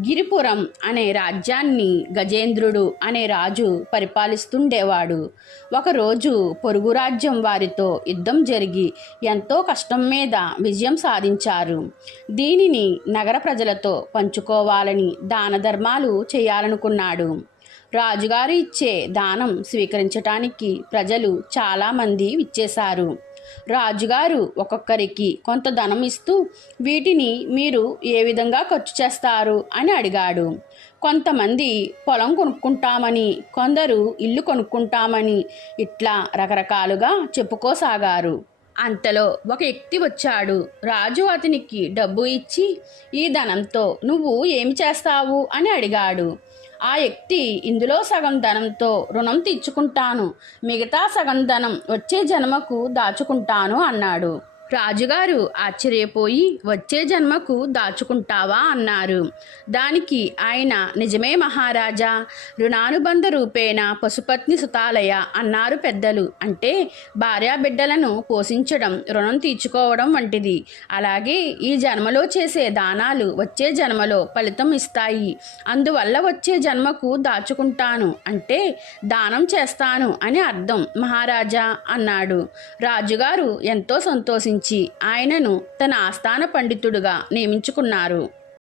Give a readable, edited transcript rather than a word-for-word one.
గిరిపురం అనే రాజ్యాన్ని గజేంద్రుడు అనే రాజు పరిపాలిస్తుండేవాడు. ఒకరోజు పొరుగు రాజ్యం వారితో యుద్ధం జరిగి ఎంతో కష్టం మీద విజయం సాధించారు. దీనిని నగర ప్రజలతో పంచుకోవాలని దాన ధర్మాలు చేయాలనుకున్నాడు. రాజుగారు ఇచ్చే దానం స్వీకరించటానికి ప్రజలు చాలామంది విచ్చేశారు. రాజుగారు ఒక్కొక్కరికి కొంత ధనం ఇస్తూ వీటిని మీరు ఏ విధంగా ఖర్చు చేస్తారు అని అడిగాడు. కొంతమంది పొలం కొనుక్కుంటామని, కొందరు ఇల్లు కొనుక్కుంటామని ఇట్లా రకరకాలుగా చెప్పుకోసాగారు. అంతలో ఒక వ్యక్తి వచ్చాడు. రాజు అతనికి డబ్బు ఇచ్చి ఈ ధనంతో నువ్వు ఏమి చేస్తావు అని అడిగాడు. ఆ వ్యక్తి ఇందులో సగం ధనంతో రుణం తీర్చుకుంటాను, మిగతా సగం ధనం వచ్చే జన్మకు దాచుకుంటాను అన్నాడు. రాజుగారు ఆశ్చర్యపోయి వచ్చే జన్మకు దాచుకుంటావా అన్నారు. దానికి ఆయన నిజమే మహారాజా, రుణానుబంధ రూపేణ పశుపత్ని సుతాలయ అన్నారు పెద్దలు. అంటే భార్యాబిడ్డలను పోషించడం రుణం తీర్చుకోవడం వంటిది. అలాగే ఈ జన్మలో చేసే దానాలు వచ్చే జన్మలో ఫలితం ఇస్తాయి. అందువల్ల వచ్చే జన్మకు దాచుకుంటాను అంటే దానం చేస్తాను అని అర్థం మహారాజా అన్నాడు. రాజుగారు ఎంతో సంతోషించి ఆయనను తన ఆస్థాన పండితుడుగా నియమించుకున్నారు.